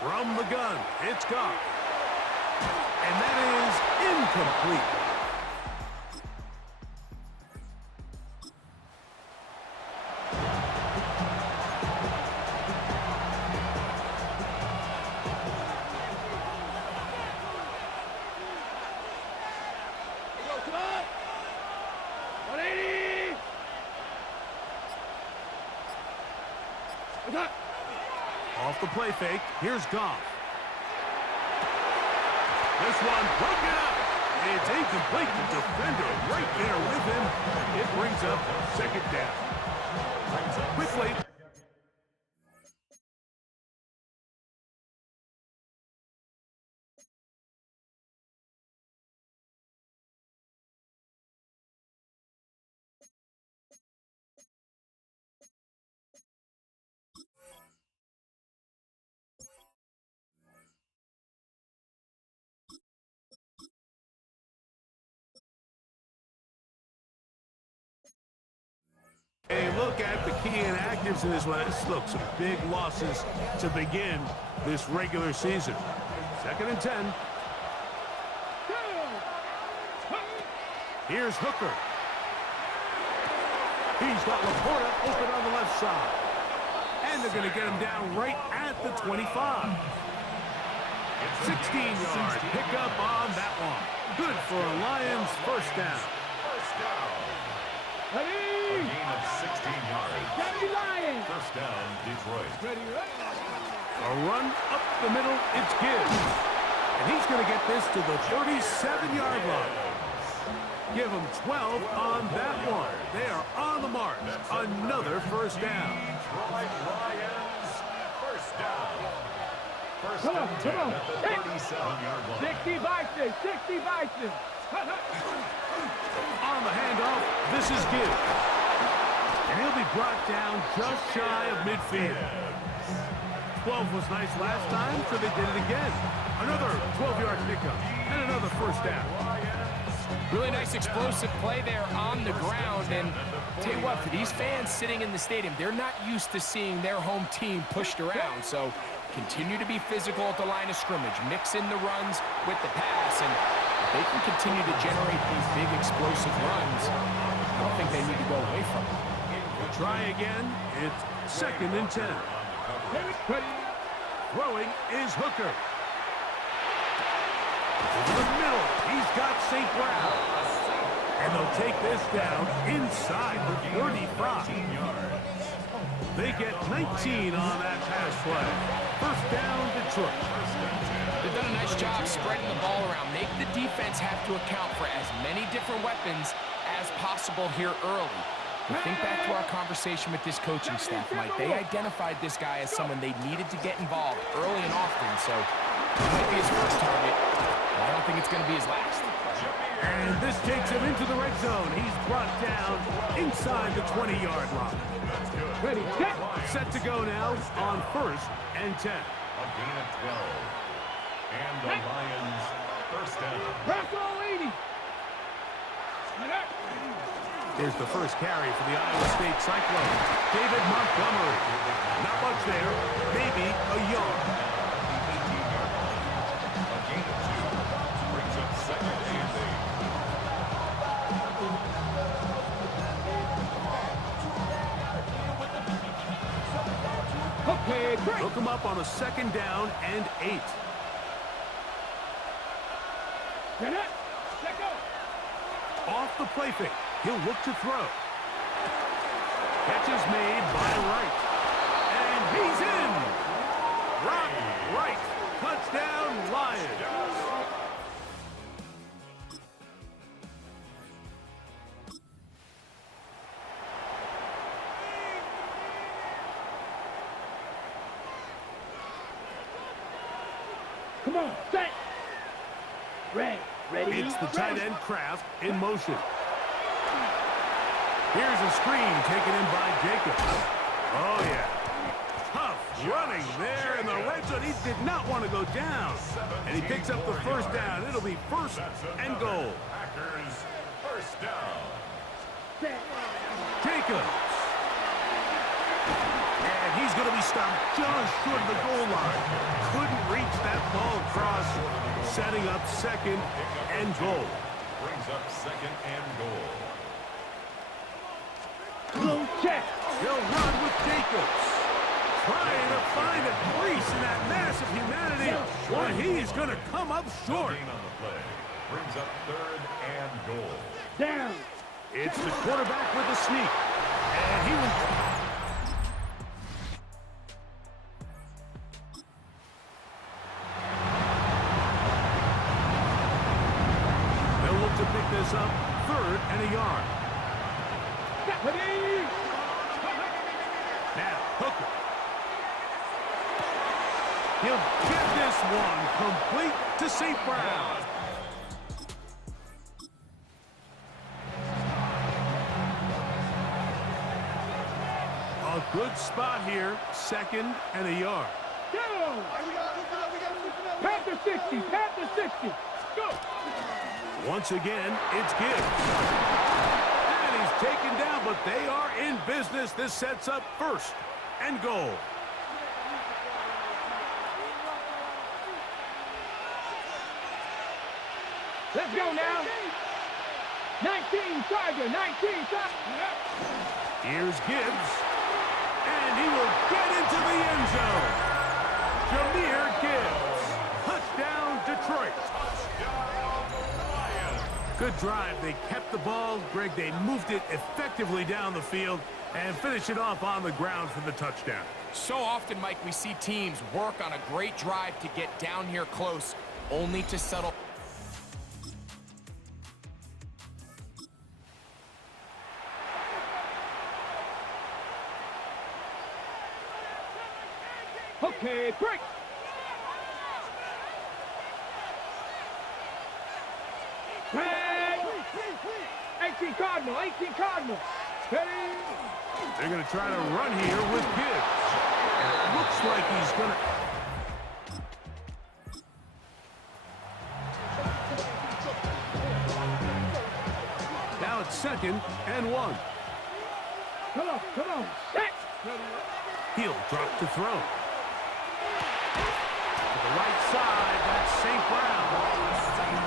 From the gun, it's gone. And that is incomplete. Off the play fake, here's Goff. This one broken up. It's incomplete. The defender right there with him. It brings up second down. Quickly. Hey, look at the key inactives in this one. Look, some big losses to begin this regular season. 2nd and 10. Here's Hooker. He's got Laporta open on the left side. And they're going to get him down right at the 25. 16-yard pickup on that one. Good for a Lions first down. A gain of 16 yards. First down, Detroit. A run up the middle, it's Gibbs. And he's going to get this to the 37-yard line. Give him 12 on that one. They are on the march. Another first down. Detroit Lions, first down. First Come on. at the 37-yard line. 60 Bison, 60 Bison. On the handoff, this is Gibbs. And he'll be brought down just shy of midfield. 12 was nice last time, so they did it again. Another 12-yard pickup and another first down. Really nice explosive play there on the ground. And tell you what, for these fans sitting in the stadium, they're not used to seeing their home team pushed around. So continue to be physical at the line of scrimmage. Mix in the runs with the pass. And if they can continue to generate these big explosive runs, I don't think they need to go away from it. We'll try again. It's 2nd and 10. Throwing is Hooker. Over the middle, he's got St. Brown. And they'll take this down inside the 35. They get 19 on that pass play. First down, Detroit. They've done a nice job spreading the ball around. Make the defense have to account for as many different weapons as possible here early. But think back to our conversation with this coaching staff, Mike. They identified this guy as someone they needed to get involved early and often. So it might be his first target, but I don't think it's going to be his last. And this takes him into the red zone. He's brought down inside the 20-yard line. Ready, set. Set to go now on 1st and 10. A gain of 12. And the Lions, first down. Press all 80. Here's the first carry for the Iowa State Cyclones. David Montgomery. Not much there. Maybe a yard. A gain of 2. Brings up 2nd and 8. Okay, great. Look him up on a 2nd down and 8. Get it. Let go. Off the play fake. He'll look to throw. Catch is made by Wright. And he's in. Rock Wright. Touchdown, Lions. Come on, set. Ready. It's the tight end Kraft in motion. Here's a screen taken in by Jacobs. Oh, yeah. Tough running there in the red zone. He did not want to go down. And he picks up the first down. It'll be 1st and goal. Packers, first down. Jacobs. And he's going to be stopped just short of the goal line. Couldn't reach that ball across, setting up second and goal. Brings up second and goal. Low check. He'll run with Jacobs. Trying to find a crease in that mass of humanity, but he's going to come up short. Gain on the play. Brings up third and goal. Down. It's the quarterback with the sneak. And he will... They'll look to pick this up, third and a yard. Ready. Now, Hooker. He'll get this one complete to St. Brown. A good spot here, second and a yard. Go. Panther 60. Panther 60. Go. Once again, it's Gibbs. And he's taken down, but they are in business. This sets up first and goal. Let's go now. 19 Tiger. 19 Tiger. Here's Gibbs. And he will get into the end zone. Jahmyr Gibbs. Touchdown, Detroit. Good drive. They kept the ball. Greg, they moved it effectively down the field and finished it off on the ground for the touchdown. So often, Mike, we see teams work on a great drive to get down here close, only to settle. Okay, break. Break. 18 Cardinal. 18 Cardinal. Ready. They're going to try to run here with Gibbs. And it looks like he's going to... Now it's second and one. Come on. Come on. Set. He'll drop to throw. To the right side, that's St. Brown.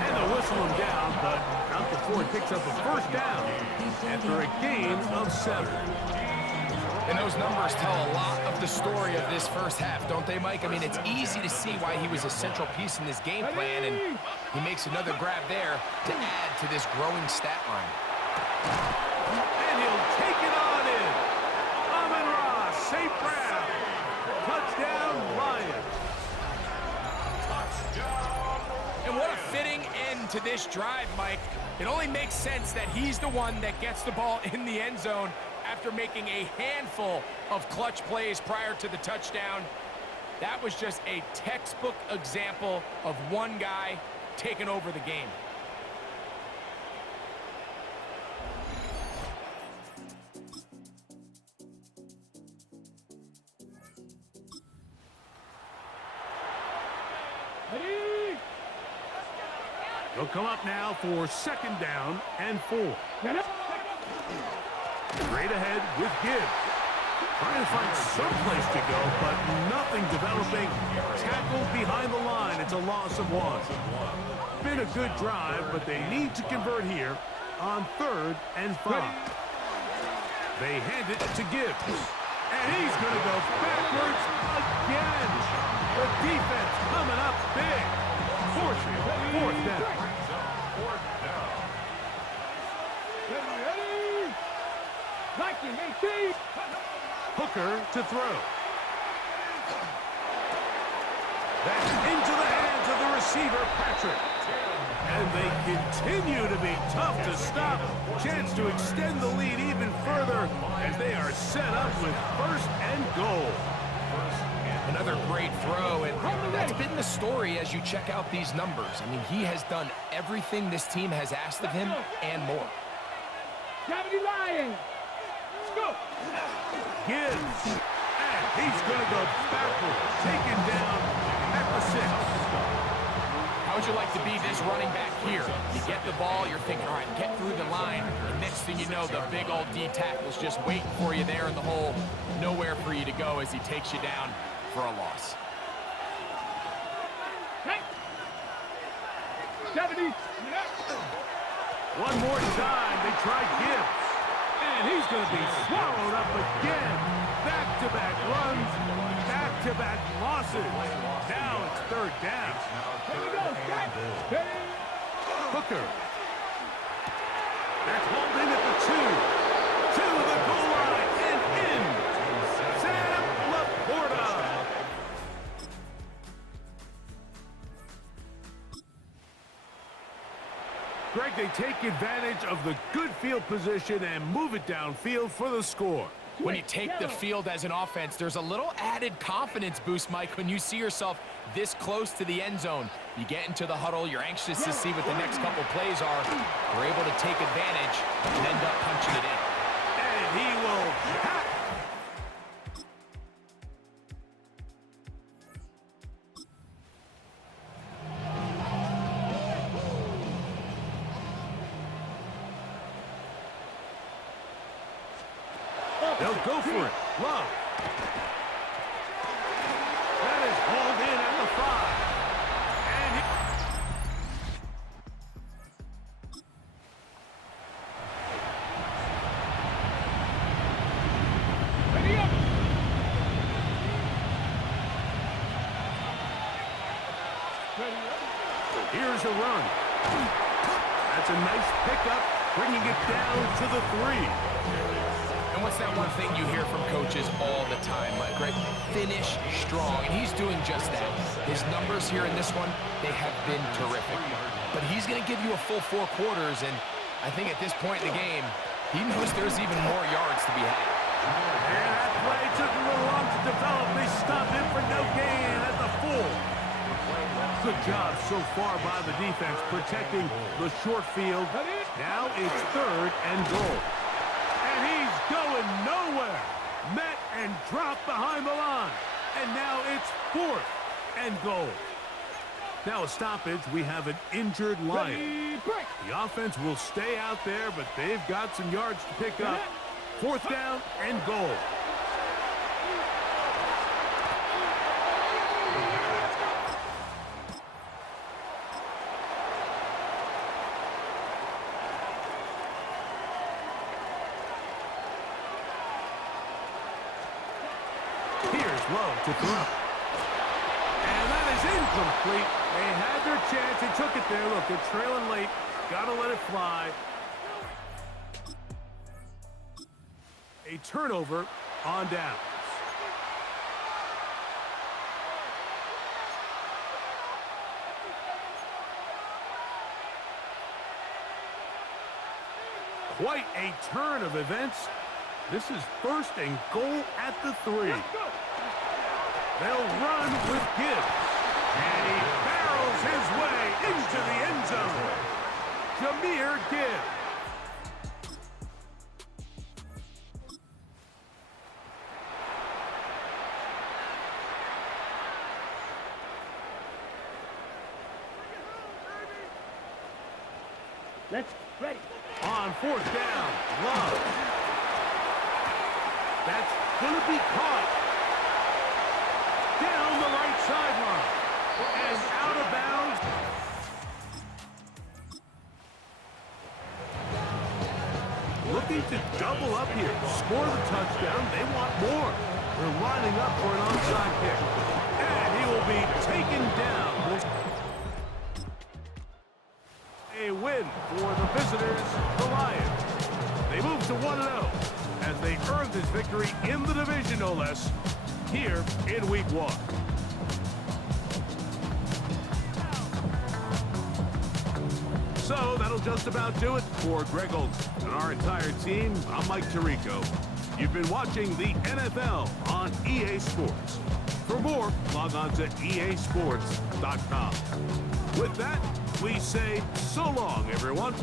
And they'll whistle him down, but not before he picks up a first down after a gain of 7. And those numbers tell a lot of the story of this first half, don't they, Mike? I mean, it's easy to see why he was a central piece in this game plan, and he makes another grab there to add to this growing stat line. And he'll take it on in. Amon-Ra, St. Brown. Touchdown, Lions. And what a fitting end to this drive, Mike. It only makes sense that he's the one that gets the ball in the end zone after making a handful of clutch plays prior to the touchdown. That was just a textbook example of one guy taking over the game. Ready. He'll come up now for second down and 4. Get up. Straight ahead with Gibbs. Trying to find some place to go, but nothing developing. Tackled behind the line. It's a loss of 1. Been a good drive, but they need to convert here on 3rd and 5. They hand it to Gibbs. And he's going to go backwards again. The defense coming up big. Forcing 4th down. Ready. 19, 18. Hooker to throw. That's into the hands of the receiver, Patrick. And they continue to be tough to stop. Chance to extend the lead even further as they are set up with 1st and goal. Another great throw, and that's been the story as you check out these numbers. I mean, he has done everything this team has asked of him and more. 70 Lions. Go. Gibbs. And he's going to go backwards. Taken down at the 6. How would you like to be this running back here? You get the ball, you're thinking, all right, get through the line. The next thing you know, the big old D tackle's just waiting for you there in the hole. Nowhere for you to go as he takes you down for a loss. 70. One more time, they try Gibbs. And he's going to be swallowed up again. Back-to-back runs, back-to-back losses. Now it's third down. Here we go. Set. Hooker. That's hauled in at the 2. To the goal line and in. Sam Laporta. Greg, they take advantage of the good field position and move it downfield for the score. When you take the field as an offense, there's a little added confidence boost, Mike, when you see yourself this close to the end zone. You get into the huddle, you're anxious to see what the next couple plays are. You're able to take advantage and end up punching it in. And he will hat. They'll go for it. Love. That is hauled in at the 5. And Ready up. here's a run. That's a nice pickup, bringing it down to the 3. And what's that one thing you hear from coaches all the time, Mike, right? Finish strong, and he's doing just that. His numbers here in this one, they have been terrific. But he's going to give you a full 4 quarters, and I think at this point in the game, he knows there's even more yards to be had. And that play took a little long to develop. They stopped him for no gain at the 4. Good job so far by the defense protecting the short field. Now it's 3rd and goal. And he's going nowhere. Met and dropped behind the line. And now it's 4th and goal. Now a stoppage. We have an injured Lion. The offense will stay out there, but they've got some yards to pick up. 4th down and goal. Low to throw. And that is incomplete. They had their chance. They took it there. Look, they're trailing late. Got to let it fly. A turnover on downs. Quite a turn of events. This is 1st and goal at the 3. They'll run with Gibbs. And he barrels his way into the end zone. Jahmyr Gibbs. Let's ready. On 4th down, Love. That's going to be caught. Down the right sideline. And out of bounds. Looking to double up here. Score the touchdown. They want more. They're lining up for an onside kick. And he will be taken down. A win for the visitors, the Lions. They move to 1-0 as they earn this victory in the division, no less, here in Week 1. So that'll just about do it for Greg Olson and our entire team. I'm Mike Tirico. You've been watching the NFL on EA Sports. For more, log on to easports.com. With that, we say so long, everyone.